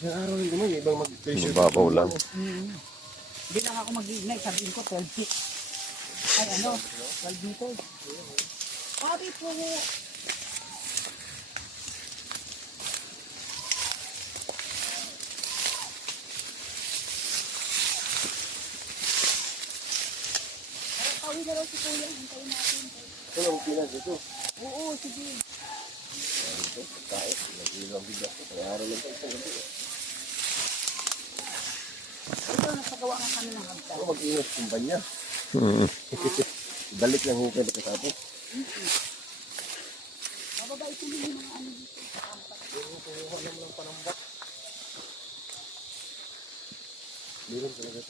Yung araw rin naman, yung ibang mag-treasure. Mababaw lang. Hindi lang ako mag-ignite. Sabihin ko 12 feet. Ay ano, 12 meters. Pari po. Pauwi na raw si Kuya. Hintayin natin. Ito lang pinas dito. Oo, sige. Ito, pagkain. Nag-ilang bigas. Ang araw lang ito. Ito, nagpagawa nga kami ng hagdan. Ito, mag-ingat kumpanya. Mm. Balik lang hukay na kasapos. Mababait naman yung mga ano dito. Meron talaga ito.